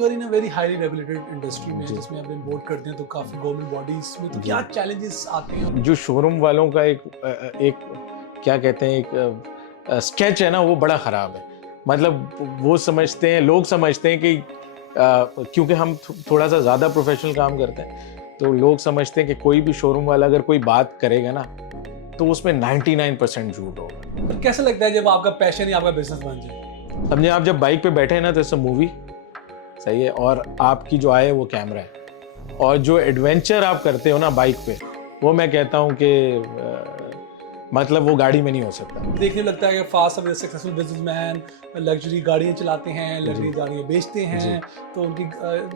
You are in a very highly regulated industry में जी। जिसमें आप इम्पोर्ट करते हैं तो काफ़ी गवर्नमेंट बॉडीज में तो जी। क्या चैलेंजेस आते हैं? जो शोरूम वालों का एक क्या कहते हैं एक स्केच है ना, वो बड़ा ख़राब है। मतलब वो समझते हैं, लोग समझते हैं कि क्योंकि हम थोड़ा सा ज़्यादा प्रोफेशनल काम करते हैं, तो लोग समझते हैं कि कोई भी शोरूम वाला अगर कोई बात करेगा ना, तो उसमें 99% झूठ होगा। पर कैसा लगता है जब आपका पैशन ही आपका बिजनेस बन जाए? समझे, आप जब बाइक पे बैठे हैं ना, तो इट्स अ मूवी, सही है, और आपकी जो आय है वो कैमरा है, और जो एडवेंचर आप करते हो ना बाइक पे, वो मैं कहता हूँ कि मतलब वो गाड़ी में नहीं हो सकता। देखने लगता है कि फास्ट और सक्सेसफुल बिजनेसमैन लग्जरी गाड़ियाँ चलाते हैं, लग्जरी गाड़ियाँ बेचते हैं, तो उनकी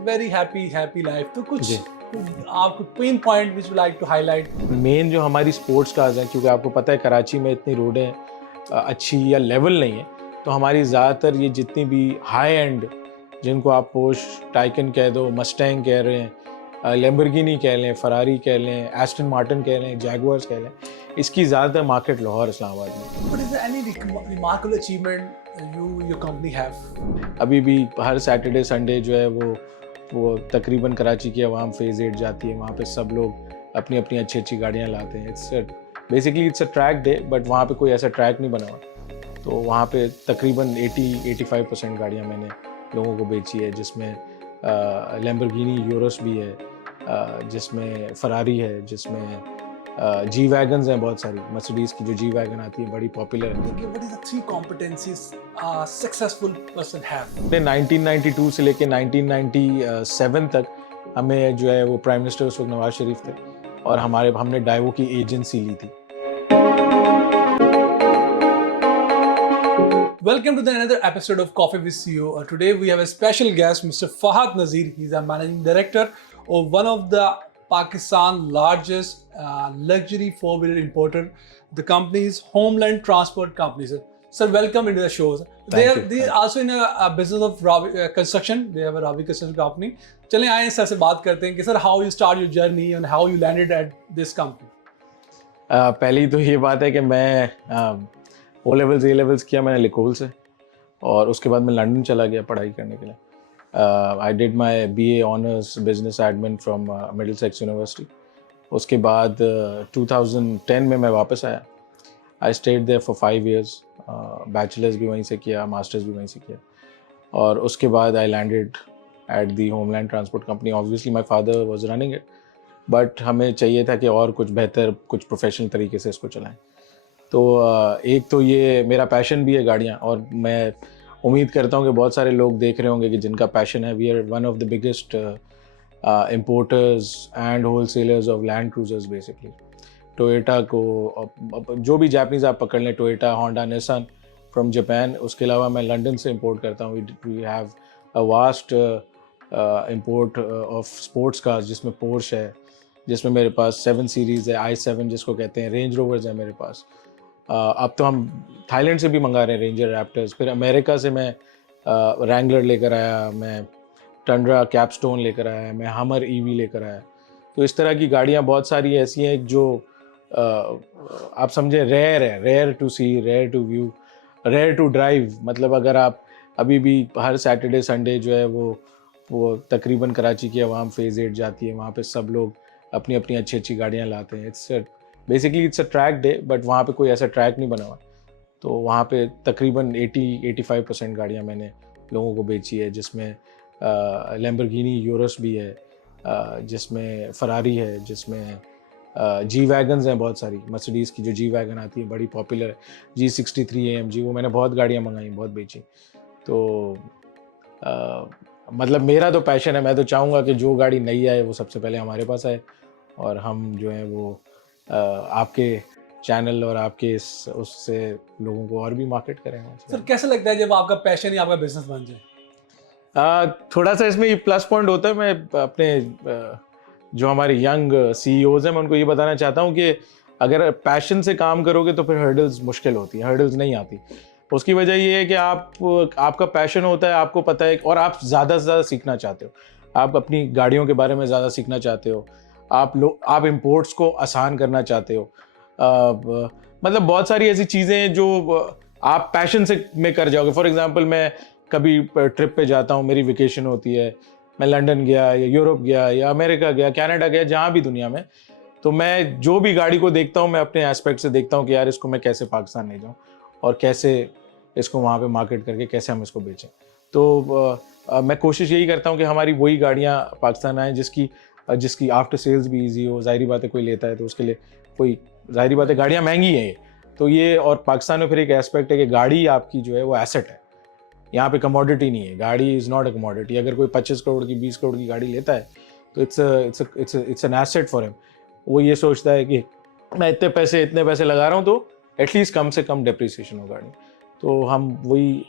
वेरी हैप्पी लाइफ। तो कुछ जी। आपको pain point which you like to highlight? Main जो हमारी स्पोर्ट्स कार्स हैं, क्योंकि आपको पता है कराची में इतनी रोडें अच्छी या लेवल नहीं है, तो हमारी ज़्यादातर ये जितनी भी हाई एंड, जिनको आप पोर्श टाइकन कह दो, मस्टैंग कह रहे हैं, लैम्बोर्गिनी कह लें, फरारी कह लें, एस्टन मार्टिन कह लें, जैगुआर्स कह लें, इसकी ज़्यादातर मार्केट लाहौर इस्लामाबाद में। What is any remarkable achievement your company have? अभी भी हर सैटरडे संडे जो है वो तकरीबन कराची की आवाम फेज़ 8 जाती है, वहाँ पे सब लोग अपनी अपनी अच्छी अच्छी गाड़ियाँ लाते हैं। It's a track day, but वहाँ पे कोई ऐसा ट्रैक नहीं बना हुआ, तो वहाँ पे तकरीबन 80-85% गाड़ियाँ मैंने लोगों को बेची है, जिसमें लैम्बोर्गिनी यूरोस भी है, जिसमें फरारी है, जिसमें जी वैगन्स हैं बहुत सारी, मर्सिडीज़ की जो जी वैगन आती है बड़ी पॉपुलर है। What is the three competencies a successful person have? 1992 से लेके 1997 तक हमें जो है वो प्राइम मिनिस्टर उस वक्त नवाज शरीफ थे, और हमने डाइवो की एजेंसी ली थी। Welcome to the another episode of Coffee with CEO. Today we have a special guest, Mr. Fahad Nazir. He's a managing director of one of the Pakistan largest luxury four-wheeler importer. The company is Homeland Transport Company. Sir, welcome into the show. They are also in a business of construction. They have a Ravi construction company. चलें आए sir से बात करते हैं कि sir how you start your journey and how you landed at this company. पहली तो ये बात है कि मैं ओ लेवल्स ए लेवल्स किया मैंने लिकोल से, और उसके बाद मैं लंदन चला गया पढ़ाई करने के लिए। I did my BA honours business admin from Middlesex university. उसके बाद 2010 में मैं वापस आया। I stayed there for 5 years, bachelors भी वहीं से किया, मास्टर्स भी वहीं से किया, और उसके बाद I landed at the homeland transport company. Obviously my father was running it, but हमें चाहिए था कि और कुछ बेहतर, कुछ प्रोफेशनल तरीके से इसको चलाएं। तो एक तो ये मेरा पैशन भी है गाड़ियाँ, और मैं उम्मीद करता हूँ कि बहुत सारे लोग देख रहे होंगे कि जिनका पैशन है। We are one of the biggest importers and wholesalers of Land Cruisers basically. Toyota को जो भी जापानीज़ आप पकड़ लें, Toyota, Honda, Nissan from Japan. उसके अलावा मैं लंदन से इंपोर्ट करता हूँ। We have a vast import of sports cars, जिसमें पोर्श है, जिसमें मेरे पास 7 सीरीज़ है, i7 जिसको कहते हैं, रेंज रोवर्स है मेरे पास। अब तो हम थाईलैंड से भी मंगा रहे हैं रेंजर रैप्टर्स। फिर अमेरिका से मैं रैंगलर लेकर आया, मैं टंड्रा कैपस्टोन लेकर आया, मैं हमर ईवी लेकर आया। तो इस तरह की गाड़ियाँ बहुत सारी ऐसी हैं जो आप समझे rare to see, rare to view, rare to drive. मतलब अगर आप अभी भी हर सैटरडे संडे जो है वो तकरीबन कराची की आवाम फेज़ 8 जाती है, वहाँ पे सब लोग अपनी अपनी अच्छी अच्छी गाड़ियाँ लाते हैं। It's a track day, but वहाँ पे कोई ऐसा ट्रैक नहीं बना हुआ, तो वहाँ पे तकरीबन 80-85% गाड़ियाँ मैंने लोगों को बेची है, जिसमें लैम्बोर्गिनी यूरोस भी है, जिसमें फरारी है, जिसमें जी वैगन्स हैं बहुत सारी, मर्सिडीज़ की जो जी वैगन आती है बड़ी पॉपुलर है, G63 AMG, वो मैंने बहुत गाड़ियाँ मंगाई, बहुत बेची। तो मतलब मेरा तो पैशन है, मैं तो चाहूँगा कि जो गाड़ी नई आए वो सबसे पहले हमारे पास आए, और हम जो है वो आपके चैनल और आपके उससे लोगों को और भी मार्केट करें। सर कैसा लगता है जब आपका पैशन ही आपका बिजनेस बन जाए? थोड़ा सा इसमें प्लस पॉइंट होता है। मैं अपने जो हमारे यंग CEOs हैं, मैं उनको ये बताना चाहता हूँ कि अगर पैशन से काम करोगे तो फिर हर्डल्स मुश्किल होती है, हर्डल्स नहीं आती। उसकी वजह ये है कि आपका पैशन होता है, आपको पता है, और आप ज़्यादा से ज़्यादा सीखना चाहते हो। आप अपनी गाड़ियों के बारे में ज़्यादा सीखना चाहते हो, आप इंपोर्ट्स को आसान करना चाहते हो। मतलब बहुत सारी ऐसी चीज़ें हैं जो आप पैशन से में कर जाओगे। फॉर एग्जांपल, मैं कभी ट्रिप पे जाता हूँ, मेरी वेकेशन होती है, मैं लंदन गया या यूरोप गया या अमेरिका गया, कनाडा गया, जहाँ भी दुनिया में, तो मैं जो भी गाड़ी को देखता हूँ मैं अपने एस्पेक्ट से देखता हूँ कि यार इसको मैं कैसे पाकिस्तान ले जाऊँ और कैसे इसको वहाँ पे मार्केट करके कैसे हम इसको बेचें। तो मैं कोशिश यही करता हूँ कि हमारी वही गाड़ियाँ पाकिस्तान आएँ जिसकी आफ्टर सेल्स भी ईजी हो। ज़ाहिरी बात है कोई लेता है तो उसके लिए कोई, ज़ाहिरी बात है गाड़ियाँ महंगी हैं ये, तो ये, और पाकिस्तान में फिर एक एस्पेक्ट है कि गाड़ी आपकी जो है वो एसेट है, यहाँ पे कमोडिटी नहीं है। गाड़ी इज़ नॉट अ कमोडिटी। अगर कोई 25 करोड़ की 20 करोड़ की गाड़ी लेता है तो it's an asset for him. वो ये सोचता है कि मैं इतने पैसे लगा रहा हूँ तो एटलीस्ट कम से कम डेप्रिसिएशन हो गाड़ी। तो हम वही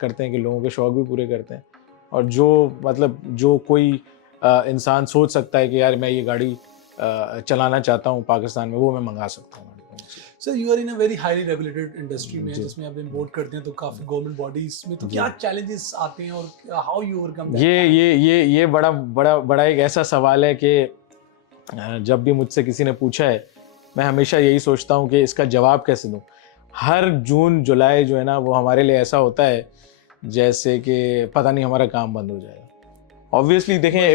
करते हैं कि लोगों के शौक भी पूरे करते हैं, और जो कोई इंसान सोच सकता है कि यार मैं ये गाड़ी चलाना चाहता हूँ पाकिस्तान में, वो मैं मंगा सकता हूँ। Sir you are in a very highly regulated industry में, जी। जिसमें आप इम्पोर्ट करते हैं तो काफ़ी गवर्नमेंट बॉडीज में, तो क्या चैलेंजेस आते हैं और हाउ यू ओवरकम? ये बड़ा एक ऐसा सवाल है कि जब भी मुझसे किसी ने पूछा है, मैं हमेशा यही सोचता हूँ कि इसका जवाब कैसे दूँ। हर जून जुलाई जो है ना वो हमारे लिए ऐसा होता है जैसे कि पता नहीं हमारा काम बंद हो जाएगा। ऑब्वियसली देखें,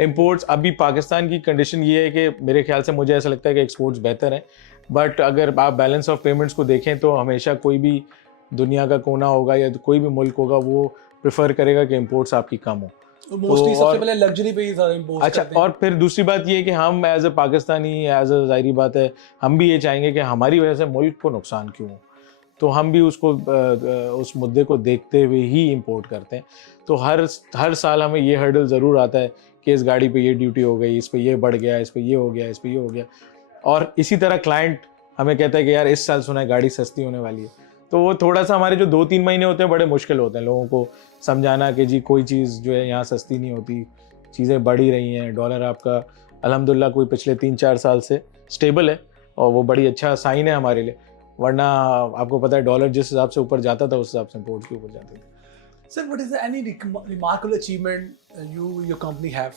इम्पोर्ट्स अभी पाकिस्तान की कंडीशन ये है कि मेरे ख्याल से मुझे ऐसा लगता है कि एक्सपोर्ट्स बेहतर हैं, बट अगर आप बैलेंस ऑफ पेमेंट्स को देखें तो हमेशा कोई भी दुनिया का कोना होगा या कोई भी मुल्क होगा वो प्रेफर करेगा कि इम्पोर्ट्स आपकी कम हो। मोस्टली सबसे पहले लग्जरी पे ही सारा इम्पोर्ट अच्छा, करते हैं। और फिर दूसरी बात ये है कि हम as a Pakistani, as a ज़ाहिरी बात है, हम भी ये चाहेंगे कि हमारी वजह से मुल्क को नुकसान क्यों हो, तो हम भी उस मुद्दे को देखते हुए ही इंपोर्ट करते हैं। तो हर साल हमें ये हर्डल ज़रूर आता है कि इस गाड़ी पे ये ड्यूटी हो गई, इस पे ये बढ़ गया, इस पे ये हो गया, इस पे ये हो गया। और इसी तरह क्लाइंट हमें कहता है कि यार इस साल सुना है गाड़ी सस्ती होने वाली है। तो वो थोड़ा सा हमारे जो 2-3 महीने होते हैं बड़े मुश्किल होते हैं लोगों को समझाना कि जी कोई चीज़ जो है यहाँ सस्ती नहीं होती, चीज़ें बढ़ ही रही हैं। डॉलर आपका अल्हम्दुलिल्लाह कोई पिछले 3-4 साल से स्टेबल है, और वो बड़ी अच्छा साइन है हमारे लिए। वरना आपको पता है डॉलर जिस हिसाब से ऊपर जाता था उस हिसाब से इम्पोर्ट भी ऊपर जाते थे। Sir what is any remarkable achievement your company have?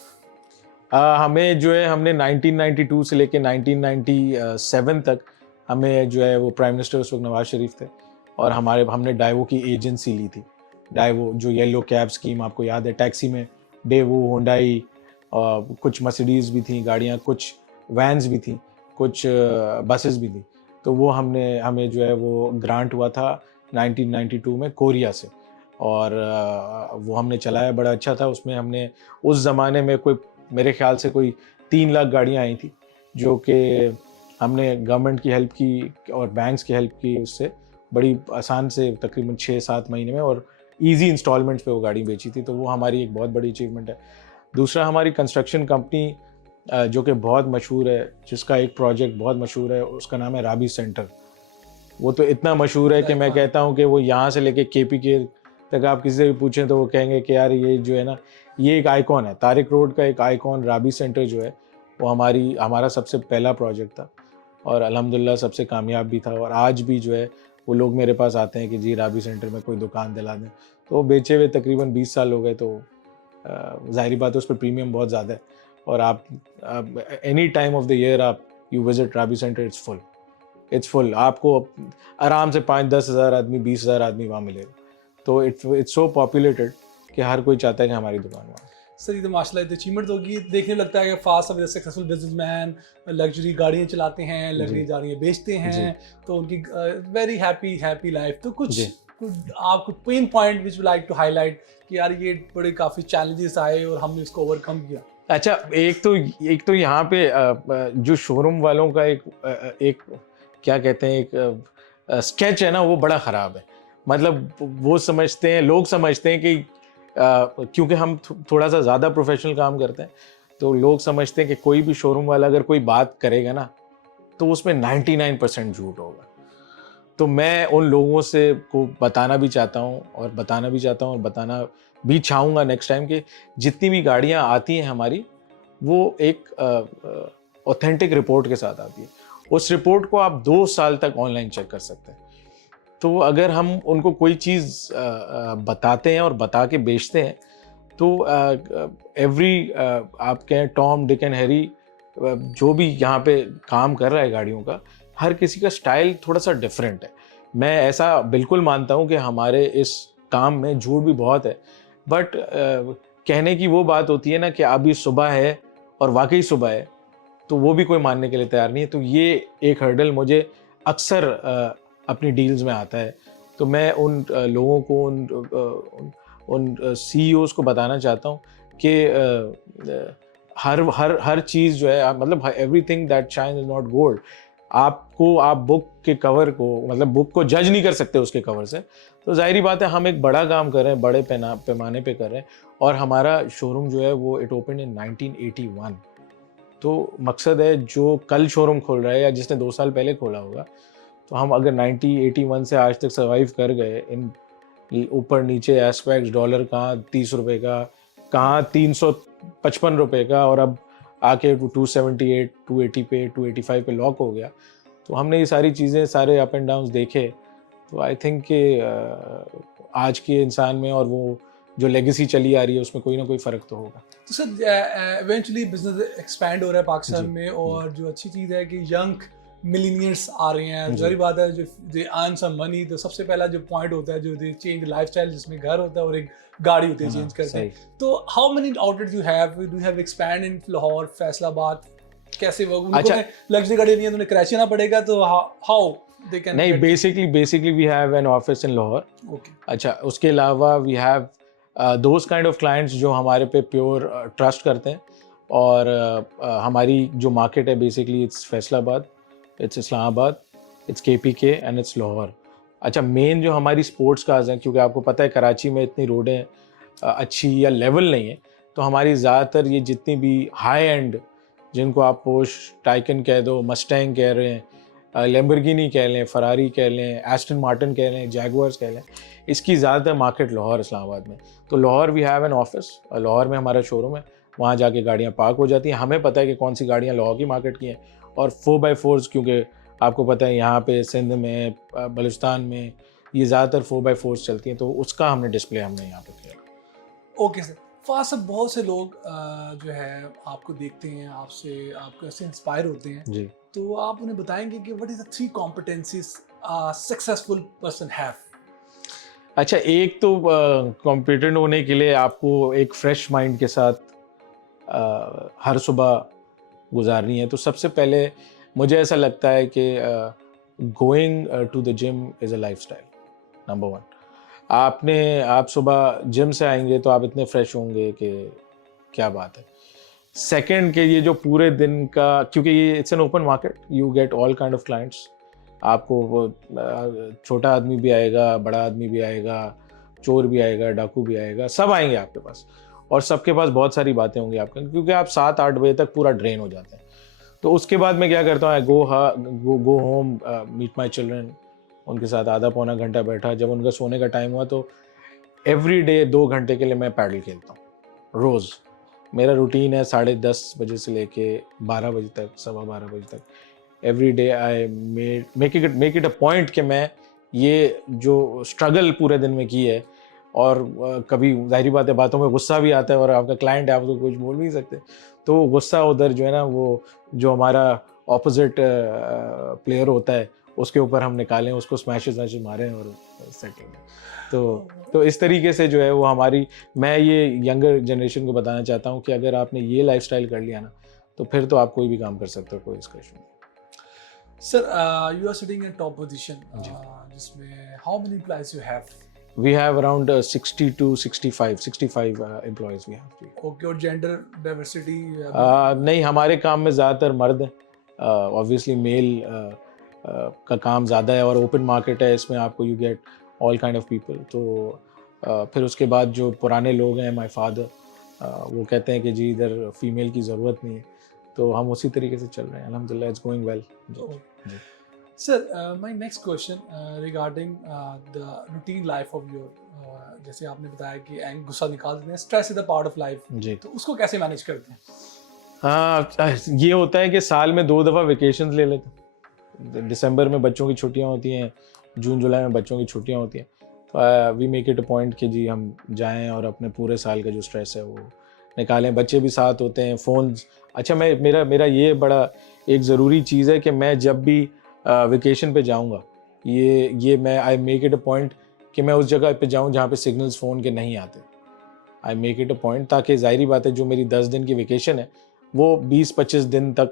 हमें जो है हमने 1992 से लेके 1997 तक हमें जो है वो प्राइम मिनिस्टर उस वक्त नवाज शरीफ थे, और हमने डाइवो की एजेंसी ली थी। डाइवो जो येलो कैब स्कीम आपको याद है, टैक्सी में डेवो, होंडाई, कुछ मर्सिडीज़ भी थी गाड़ियाँ, कुछ वैन्स भी थी, कुछ बसेस भी थी। तो वो हमें जो है वो ग्रांट हुआ था 1992 में कोरिया से, और वो हमने चलाया, बड़ा अच्छा था। उसमें हमने उस ज़माने में मेरे ख्याल से कोई 3 लाख गाड़ियाँ आई थी, जो कि हमने गवर्नमेंट की हेल्प की और बैंक्स की हेल्प की, उससे बड़ी आसान से तकरीबन 6-7 महीने में और इजी इंस्टॉलमेंट्स पे वो गाड़ी बेची थी। तो वो हमारी एक बहुत बड़ी अचीवमेंट है। दूसरा, हमारी कंस्ट्रक्शन कंपनी जो कि बहुत मशहूर है, जिसका एक प्रोजेक्ट बहुत मशहूर है, उसका नाम है राबी सेंटर। वो तो इतना मशहूर है कि मैं कहता हूँ कि वो यहाँ से लेके KPK तक आप किसी से भी पूछें तो वो कहेंगे कि यार ये जो है ना, ये एक आइकॉन है, तारिक रोड का एक आइकॉन। राबी सेंटर जो है वो हमारा सबसे पहला प्रोजेक्ट था, और अल्हम्दुलिल्लाह सबसे कामयाब भी था। और आज भी जो है वो लोग मेरे पास आते हैं कि जी राबी सेंटर में कोई दुकान दिला दें, तो वो बेचे हुए तकरीबन 20 साल हो गए। तो ज़ाहिरी बात है उस पर प्रीमियम बहुत ज़्यादा है, और आप any time of the year आप you visit Rabi center, it's full. आपको आराम से 5-10 हज़ार आदमी, 20 हज़ार आदमी वहाँ मिलेगा। तो इट्स सो पॉपुलेटेड कि हर कोई चाहता है कि हमारी दुकान वहाँ। सर ये तो माशाल्लाह अचीवमेंट होगी। देखने में लगता है कि फास्ट अब सक्सेसफुल बिजनेसमैन लग्जरी गाड़ियाँ चलाते हैं, लग्जरी गाड़ियाँ बेचते हैं, तो उनकी वेरी हैप्पी लाइफ। तो कुछ आप कुछ pain point which like to highlight कि यार ये बड़े काफ़ी चैलेंजेस आए और हमने इसको ओवरकम किया? अच्छा, एक तो यहाँ पे जो शोरूम वालों का एक क्या कहते हैं, एक स्केच है ना, वो बड़ा ख़राब है। मतलब वो समझते हैं, लोग समझते हैं कि क्योंकि हम थोड़ा सा ज़्यादा प्रोफेशनल काम करते हैं, तो लोग समझते हैं कि कोई भी शोरूम वाला अगर कोई बात करेगा ना तो उसमें 99% झूठ होगा। तो मैं उन लोगों से को बताना भी चाहता हूँ और बताना भी चाहूँगा नेक्स्ट टाइम कि जितनी भी गाड़ियाँ आती हैं हमारी, वो एक ऑथेंटिक रिपोर्ट के साथ आती है। उस रिपोर्ट को आप 2 साल तक ऑनलाइन चेक कर सकते हैं। तो अगर हम उनको कोई चीज़ बताते हैं और बता के बेचते हैं, तो आप कहें टॉम, डिक एंड हैरी, जो भी यहाँ पे काम कर रहा है गाड़ियों का, हर किसी का स्टाइल थोड़ा सा डिफरेंट है। मैं ऐसा बिल्कुल मानता हूँ कि हमारे इस काम में झूठ भी बहुत है, बट कहने की वो बात होती है ना कि अभी सुबह है और वाकई सुबह है, तो वो भी कोई मानने के लिए तैयार नहीं है। तो ये एक हर्डल मुझे अक्सर अपनी डील्स में आता है। तो मैं उन लोगों को, उन CEOs को बताना चाहता हूँ कि हर चीज़ जो है, मतलब everything that shine is not gold. आप बुक के कवर को, मतलब बुक को जज नहीं कर सकते उसके कवर से। तो जाहिर बात है हम एक बड़ा काम कर रहे हैं, बड़े पैमाने पे कर रहे हैं, और हमारा शोरूम जो है वो इट ओपन इन 1981। तो मकसद है जो कल शोरूम खोल रहा है या जिसने 2 साल पहले खोला होगा, तो हम अगर 1981 से आज तक सर्वाइव कर गए, इन ऊपर नीचे एस्पेक्ट्स, डॉलर कहाँ 30 रुपए का, कहाँ 355 रुपए का, और अब आके 278, 280 पे, 285 पे लॉक हो गया। तो हमने ये सारी चीज़ें, सारे अप एंड डाउन्स देखे। तो आई थिंक कि आज के इंसान में और वो जो लेगेसी चली आ रही है उसमें कोई ना कोई फ़र्क तो होगा। तो सर इवेंचुअली बिजनेस एक्सपैंड हो रहा है पाकिस्तान जी, में, और जो अच्छी चीज़ है कि यंग मिलीनियर्स आ रहे हैं। जारी बात है, जो दे अर्न सम मनी, तो सबसे पहला जो पॉइंट होता है, जो दे चेंज लाइफस्टाइल, जिसमें घर होता है और एक गाड़ी होती है चेंज करते हैं। तो how many outlets you have expand इन लाहौर, फैसलाबाद? कैसे वो अच्छा, लग्जरी गाड़ी नहीं है तो उन्हें कराची आना पड़ेगा, तो हाउ दे कैन? नहीं, basically we have an office in Lahore. Okay, अच्छा, उसके अलावा we have those kind of clients जो हमारे पे प्योर ट्रस्ट करते हैं, और हमारी जो मार्केट है basically it's Faisalabad, it's Islamabad, it's KPK and it's Lahore. अच्छा, मेन जो हमारी स्पोर्ट्स कार्स हैं, क्योंकि आपको पता है कराची में इतनी रोडें अच्छी या लेवल नहीं है, तो हमारी ज़्यादातर ये जितनी भी हाई एंड, जिनको आप पोर्श टाइकन कह दो, मस्टैंग कह रहे हैं, लैम्बोर्गिनी कह लें, फरारी कह लें, एस्टन मार्टिन कह लें, जैगुआर्स कह लें, इसकी ज़्यादातर मार्केट लाहौर, इस्लामाबाद में। तो Lahore we have an office, Lahore में हमारा शोरूम है, वहाँ जाके गाड़ियाँ पार्क हो जाती हैं। हमें पता है कि कौन सी गाड़ियाँ लाहौर की मार्केट की हैं, और 4x4s, क्योंकि आपको पता है यहाँ पे सिंध में, बलूचिस्तान में ये ज़्यादातर 4x4s चलती हैं, तो उसका डिस्प्ले हमने यहाँ पे किया। Okay sir. फास्ट सर, बहुत से लोग जो है आपको देखते हैं, आपको ऐसे इंस्पायर होते हैं, जी। तो आप उन्हें बताएंगे कि what is the 3 competencies successful person have? अच्छा, एक तो कॉम्पिटेंट होने के लिए आपको एक फ्रेश माइंड के साथ हर सुबह गुजारनी है। तो सबसे पहले मुझे ऐसा लगता है कि going to the gym is a lifestyle, number 1। आप सुबह जिम से आएंगे तो आप इतने फ्रेश होंगे कि क्या बात है। सेकंड, कि ये जो पूरे दिन का, क्योंकि ये it's an open market, you get all kind of clients. आपको छोटा आदमी भी आएगा, बड़ा आदमी भी आएगा, चोर भी आएगा, डाकू भी आएगा, सब आएंगे आपके पास, और सबके पास बहुत सारी बातें होंगी आपके, क्योंकि आप 7-8 बजे तक पूरा ड्रेन हो जाते हैं। तो उसके बाद मैं क्या करता हूँ, I go home, meet my children, उनके साथ आधा पौना घंटा बैठा, जब उनका सोने का टाइम हुआ तो एवरी डे 2 घंटे के लिए मैं पैडल खेलता हूँ रोज़। मेरा रूटीन है 10:30 बजे से लेके 12 बजे तक, 12:15 बजे तक। Every day I make it a point कि मैं ये जो स्ट्रगल पूरे दिन में की है, और कभी जाहिर बात है बातों में गुस्सा भी आता है, और आपका क्लाइंट है, आप उसको कुछ बोल भी नहीं सकते, तो गुस्सा उधर जो है ना, वो जो हमारा ऑपोजिट प्लेयर होता है उसके ऊपर हम निकालें, उसको स्मैशेस मारें और सेटिंग। तो इस तरीके से जो है वो मैं ये यंगर जनरेशन को बताना चाहता हूँ कि अगर आपने ये लाइफस्टाइल कर लिया ना, तो फिर तो आप कोई भी काम कर सकते हो, कोई इसका इशू नहीं। Sir, you are sitting in top position, जिसमें how many employees you have? We have around 60 to 65 employees we have. Okay, और जेंडर डाइवर्सिटी? नहीं, हमारे काम में ज़्यादातर मर्द हैं, ऑब्वियसली मेल का काम ज़्यादा है, और ओपन मार्केट है, इसमें आपको you get all kind of people. तो फिर उसके बाद जो पुराने लोग हैं, माय फादर, वो कहते हैं कि जी इधर फीमेल की ज़रूरत नहीं है, तो हम उसी तरीके से चल रहे हैं, अल्हम्दुलिल्लाह, it's going well. Sir, my next question regarding the routine life of your, जैसे आपने बताया कि गुस्सा निकाल देते हैं, stress is a part of life, जी। तो उसको कैसे मैनेज करते हैं? ये होता है कि साल में 2 दफ़ा वेकेशंस ले लेते हैं। दिसंबर में बच्चों की छुट्टियां होती हैं, जून जुलाई में बच्चों की छुट्टियां होती हैं, तो we make it a point कि जी हम जाएं और अपने पूरे साल का जो स्ट्रेस है वो निकालें। बच्चे भी साथ होते हैं, फ़ोन्स। अच्छा, मेरा ये बड़ा एक ज़रूरी चीज़ है कि मैं जब भी वेकेशन पे जाऊंगा, ये मैं I make it a point कि मैं उस जगह पे जाऊं जहां पे सिग्नल्स फ़ोन के नहीं आते। I make it a point, ताकि ज़ाहिरी बात है जो मेरी 10 दिन की वेकेशन है वो 20-25 दिन तक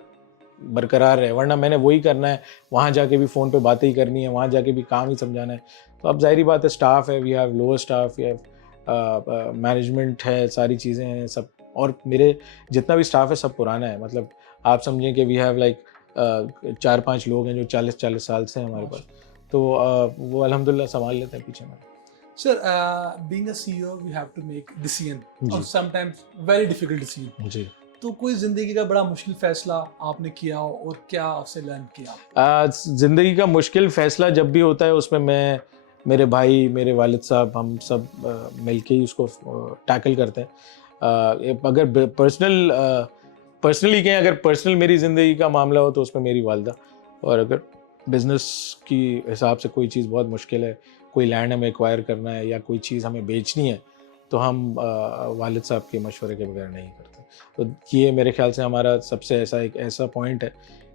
बरकरार रहे, वरना मैंने वही करना है, वहाँ जाके भी फ़ोन पे बातें ही करनी है, वहाँ जाके भी काम ही समझाना है। तो अब ज़ाहिरी बात है स्टाफ है, we have lower staff, we have management है, सारी चीज़ें हैं सब, और मेरे जितना भी स्टाफ है सब पुराना है। मतलब आप समझें कि वी हैव लाइक 4-5 लोग हैं जो 40-40 साल से हैं हमारे पास। तो वो अल्हम्दुलिल्लाह संभाल लेते हैं पीछे हमारे। Sir, being a CEO, we have to make decision, ji. or sometimes very difficult decision. जी। तो कोई जिंदगी का बड़ा मुश्किल फैसला आपने किया हो और क्या उससे लर्न किया? ज़िंदगी का मुश्किल फ़ैसला जब भी होता है उसमें मैं, मेरे भाई, मेरे वालिद साहब, हम सब मिल के ही उसको टैकल करते हैं। अगर पर्सनली कहें, अगर पर्सनल मेरी ज़िंदगी का मामला हो तो उसमें मेरी वालदा, और अगर बिज़नेस की हिसाब से कोई चीज़ बहुत मुश्किल है, कोई लैंड हमें एक्वायर करना है या कोई चीज़ हमें बेचनी है, तो हम वालिद साहब के मशवरे के बगैर नहीं करते। तो ये मेरे ख़्याल से हमारा सबसे एक ऐसा पॉइंट है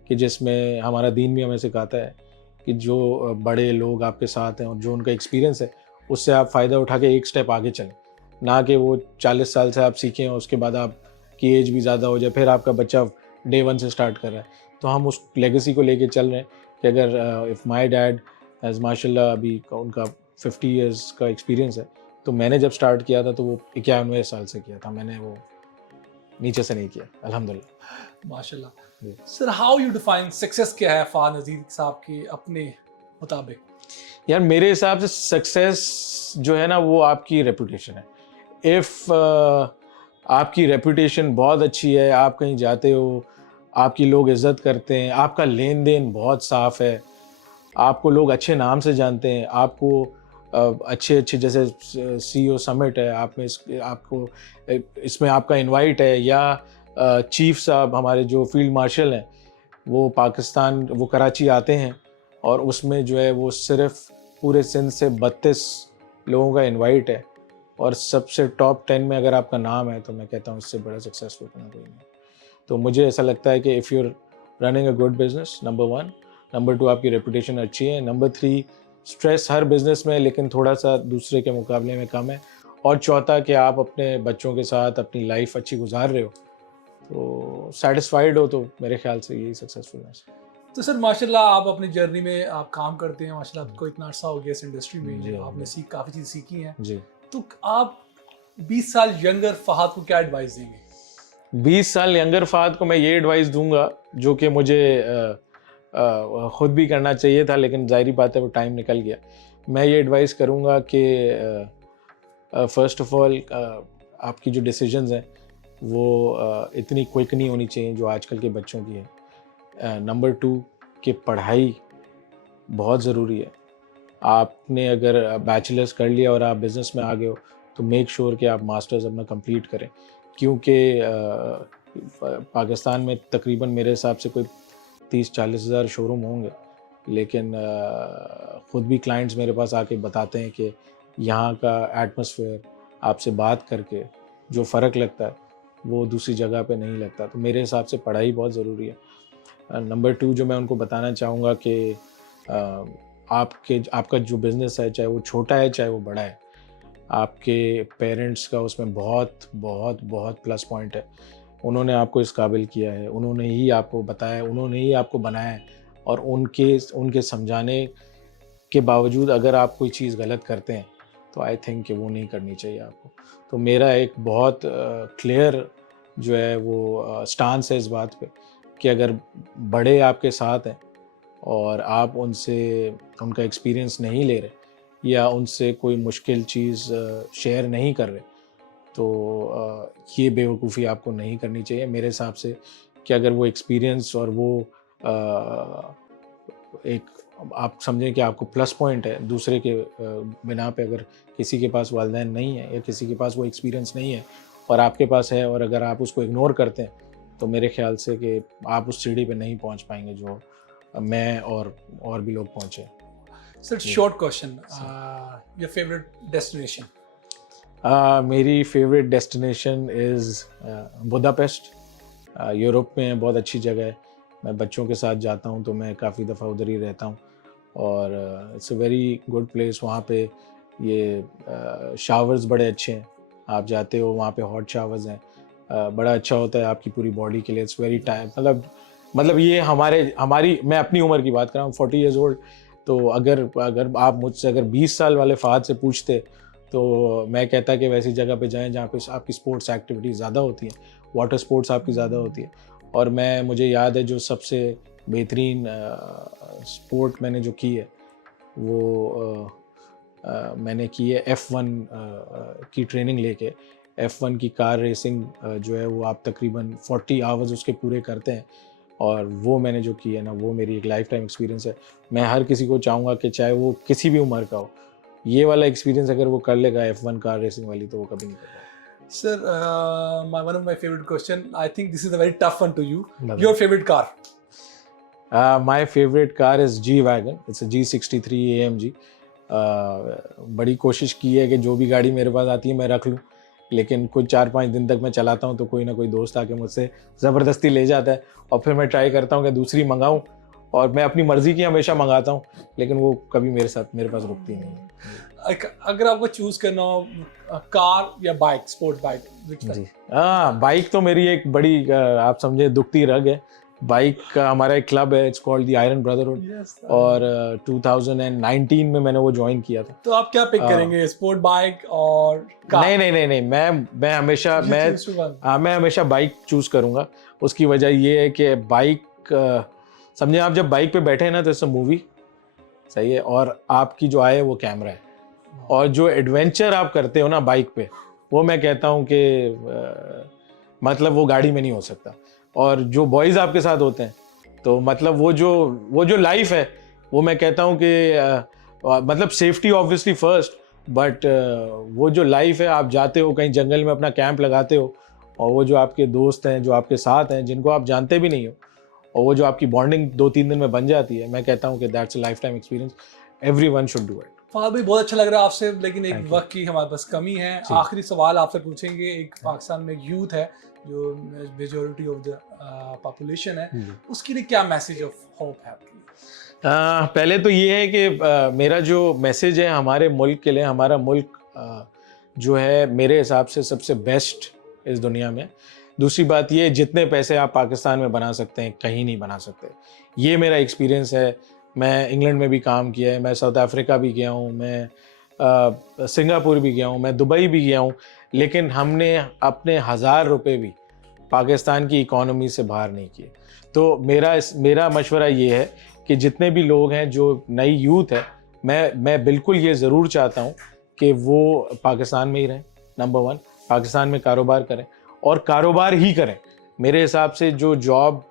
कि जिसमें हमारा दीन भी हमें सिखाता है कि जो बड़े लोग आपके साथ हैं और जो उनका एक्सपीरियंस है, उससे आप फ़ायदा उठा के एक स्टेप आगे चलें। ना कि वो 40 साल से आप सीखें और उसके बाद आपकी एज भी ज़्यादा हो जाए, फिर आपका बच्चा डे 1 से स्टार्ट कर रहा है। तो हम उस लेगेसी को लेके चल रहे हैं कि अगर इफ़ माय डैड हैज़ माशाल्लाह अभी उनका 50 इयर्स का एक्सपीरियंस है, तो मैंने जब स्टार्ट किया था तो वो 91 साल से किया था। मैंने वो नीचे से नहीं किया, अल्हम्दुलिल्लाह। माशाल्लाह। जी। Sir, how you define success? क्या है फहाद नज़ीर साहब के अपने मुताबिक? यार मेरे हिसाब से सक्सेस जो है ना वो आपकी रेपुटेशन है। इफ़ आपकी रेपुटेशन बहुत अच्छी है, आप कहीं जाते हो, आपकी लोग इज़्ज़त करते हैं, आपका लेन देन बहुत साफ़ है, आपको लोग अच्छे नाम से जानते हैं, आपको अच्छे अच्छे जैसे CEO समिट है, आप में आपको इसमें आपका इनवाइट है, या चीफ साहब हमारे जो फील्ड मार्शल हैं वो पाकिस्तान, वो कराची आते हैं, और उसमें जो है वो सिर्फ पूरे सिंध से 32 लोगों का इनवाइट है, और सबसे टॉप 10 में अगर आपका नाम है तो मैं कहता हूँ इससे बड़ा सक्सेसफुल करना कोई नहीं। तो मुझे ऐसा लगता है कि if you are running a good business, number 1, number 2 आपकी रेपुटेशन अच्छी है, नंबर 3 स्ट्रेस हर बिजनेस में लेकिन थोड़ा सा दूसरे के मुकाबले में कम है, और चौथा कि आप अपने बच्चों के साथ अपनी लाइफ अच्छी गुजार रहे हो, तो सेटिस्फाइड हो, तो मेरे ख्याल से यही सक्सेसफुलनेस है। तो सर माशाल्लाह आप अपनी जर्नी में आप काम करते हैं, माशाल्लाह आपको इतना अर्सा हो गया इस इंडस्ट्री में, जी, आपने काफ़ी चीज़ सीखी हैं। जी। तो आप 20 साल यंगर फहाद को क्या एडवाइस देंगे? 20 साल यंगर फ़हद को मैं ये एडवाइस दूंगा जो कि मुझे ख़ुद भी करना चाहिए था, लेकिन ज़ाहिरी बात है वो टाइम निकल गया। मैं ये एडवाइस करूंगा कि फ़र्स्ट ऑफ़ ऑल आपकी जो डिसीजंस हैं वो इतनी क्विक नहीं होनी चाहिए जो आजकल के बच्चों की है। नंबर 2 कि पढ़ाई बहुत ज़रूरी है। आपने अगर बैचलर्स कर लिया और आप बिज़नेस में आ गए हो तो मेक श्योर कि आप मास्टर्स अपना कंप्लीट करें, क्योंकि पाकिस्तान में तकरीबन मेरे हिसाब से कोई 30-40 हज़ार शोरूम होंगे, लेकिन ख़ुद भी क्लाइंट्स मेरे पास आके बताते हैं कि यहाँ का एटमॉस्फेयर आपसे बात करके जो फ़र्क लगता है वो दूसरी जगह पे नहीं लगता। तो मेरे हिसाब से पढ़ाई बहुत ज़रूरी है। नंबर 2 जो मैं उनको बताना चाहूँगा कि आपका जो बिज़नेस है, चाहे वो छोटा है चाहे वो बड़ा है, आपके पेरेंट्स का उसमें बहुत बहुत बहुत प्लस पॉइंट है। उन्होंने आपको इस काबिल किया है, उन्होंने ही आपको बताया, उन्होंने ही आपको बनाया है, और उनके समझाने के बावजूद अगर आप कोई चीज़ गलत करते हैं तो आई थिंक कि वो नहीं करनी चाहिए आपको। तो मेरा एक बहुत क्लियर जो है वो स्टांस है इस बात पे कि अगर बड़े आपके साथ हैं और आप उनसे उनका एक्सपीरियंस नहीं ले रहे या उनसे कोई मुश्किल चीज़ शेयर नहीं कर रहे, तो ये बेवकूफ़ी आपको नहीं करनी चाहिए मेरे हिसाब से। कि अगर वो एक्सपीरियंस और वो एक आप समझें कि आपको प्लस पॉइंट है दूसरे के बिना पे, अगर किसी के पास वालिदैन नहीं है या किसी के पास वो एक्सपीरियंस नहीं है और आपके पास है, और अगर आप उसको इग्नोर करते हैं, तो मेरे ख्याल से कि आप उस सीढ़ी पे नहीं पहुंच पाएंगे जो मैं और भी लोग पहुंचे। Sir short question, your favourite destination? मेरी favourite destination is Budapest. Europe में बहुत अच्छी जगह है। मैं बच्चों के साथ जाता हूँ तो मैं काफ़ी दफ़ा उधर ही रहता हूँ, और it's a very good place. वहाँ पे ये शावर्स बड़े अच्छे हैं, आप जाते हो वहाँ पे हॉट शावर्स हैं, बड़ा अच्छा होता है आपकी पूरी बॉडी के लिए। इट्स वेरी टाइम मतलब ये हमारी मैं अपनी उम्र की बात कर रहा हूँ 40 ईयर्स ओल्ड। तो अगर आप मुझसे अगर 20 साल वाले फ़हद से पूछते तो मैं कहता कि वैसी जगह पे जाएं जहाँ पे आपकी स्पोर्ट्स एक्टिविटीज़ ज़्यादा होती हैं, वाटर स्पोर्ट्स आपकी ज़्यादा होती है। और मुझे याद है जो सबसे बेहतरीन स्पोर्ट मैंने जो की है वो मैंने की है F1 की ट्रेनिंग लेके। F1 की कार रेसिंग जो है वो आप तकरीबन 40 आवर्स उसके पूरे करते हैं, और वो मैंने जो की है ना वो मेरी एक लाइफ टाइम एक्सपीरियंस है। मैं हर किसी को चाहूँगा कि चाहे वो किसी भी उम्र का हो, ये वाला एक्सपीरियंस अगर वो कर लेगा F1 कार रेसिंग वाली, तो वो कभी नहीं कर पाएगा। Sir, one of my favorite question. I think this is a very tough one to you. Brother. Your favorite car? My favorite car is G-Wagon. It's a G63 AMG. बड़ी कोशिश की है कि जो भी गाड़ी मेरे पास आती है मैं रख लूँ, लेकिन कुछ 4-5 दिन तक मैं चलाता हूँ तो कोई ना कोई दोस्त आके मुझसे ज़बरदस्ती ले जाता है, और फिर मैं ट्राई करता हूँ कि दूसरी मंगाऊँ, और मैं अपनी मर्ज़ी की हमेशा मंगाता हूँ, लेकिन वो कभी मेरे पास रुकती नहीं है। अगर आपको चूज करना हो कार या बाइक, स्पोर्ट्स बाइक, जी हाँ, बाइक तो मेरी एक बड़ी आप समझे दुखती रग है। बाइक का हमारा एक क्लब है, it's called the iron brotherhood, और 2019 में मैंने वो ज्वाइन किया था। तो आप क्या पिक करेंगे, स्पोर्ट बाइक और कार? नहीं, मैं हमेशा बाइक चूज करूंगा। उसकी वजह ये है कि बाइक समझे आप जब बाइक पे बैठे हैं ना तो इट्स अ मूवी, सही है, और आपकी जो आए वो कैमरा है, और जो एडवेंचर आप करते हो ना बाइक पे, वो मैं कहता हूँ कि मतलब वो गाड़ी में नहीं हो सकता। और जो बॉयज़ आपके साथ होते हैं, तो मतलब वो जो लाइफ है, वो मैं कहता हूँ कि मतलब सेफ्टी ऑब्वियसली फर्स्ट, बट वो जो लाइफ है, आप जाते हो कहीं जंगल में अपना कैंप लगाते हो, और वो जो आपके दोस्त हैं जो आपके साथ हैं जिनको आप जानते भी नहीं हो, और वो जो आपकी बॉन्डिंग 2-3 दिन में बन जाती है, मैं कहता हूँ कि that's a life time experience, everyone should do it. Fahad भाई, बहुत अच्छा लग रहा है आपसे, लेकिन एक वक्त की हमारे पास कमी है। आखिरी सवाल आपसे पूछेंगे। एक पाकिस्तान में यूथ है जो मेजॉरिटी ऑफ द पॉपुलेशन है, उसके लिए क्या मैसेज ऑफ होप है आपके लिए? पहले तो ये है कि मेरा जो मैसेज है हमारे मुल्क के लिए, हमारा मुल्क जो है मेरे हिसाब से सबसे बेस्ट इस दुनिया में। दूसरी बात ये, जितने पैसे आप पाकिस्तान में बना सकते हैं कहीं नहीं बना सकते, ये मेरा एक्सपीरियंस है। मैं इंग्लैंड में भी काम किया है, मैं साउथ अफ्रीका भी गया हूँ, मैं सिंगापुर भी गया हूँ, मैं दुबई भी गया हूँ, लेकिन हमने अपने 1000 रुपये भी पाकिस्तान की इकॉनमी से बाहर नहीं किए। तो मेरा मशवरा ये है कि जितने भी लोग हैं जो नई यूथ है, मैं बिल्कुल ये ज़रूर चाहता हूँ कि वो पाकिस्तान में ही रहें। नंबर 1, पाकिस्तान में कारोबार करें, और कारोबार ही करें। मेरे हिसाब से जो जॉब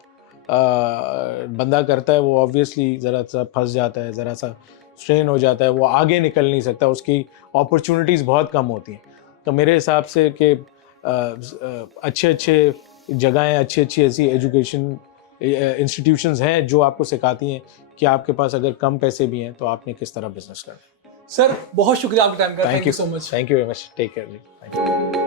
बंदा करता है वो ऑब्वियसली ज़रा सा फंस जाता है, ज़रा सा स्ट्रेन हो जाता है, वो आगे निकल नहीं सकता, उसकी अपॉर्चुनिटीज़ बहुत कम होती हैं। तो मेरे हिसाब से कि अच्छे जगहें, अच्छी ऐसी एजुकेशन इंस्टीट्यूशंस हैं जो आपको सिखाती हैं कि आपके पास अगर कम पैसे भी हैं तो आपने किस तरह बिजनेस करना है। सर, बहुत शुक्रिया आपके टाइम का। Thank you so much. Thank you very much. Take care.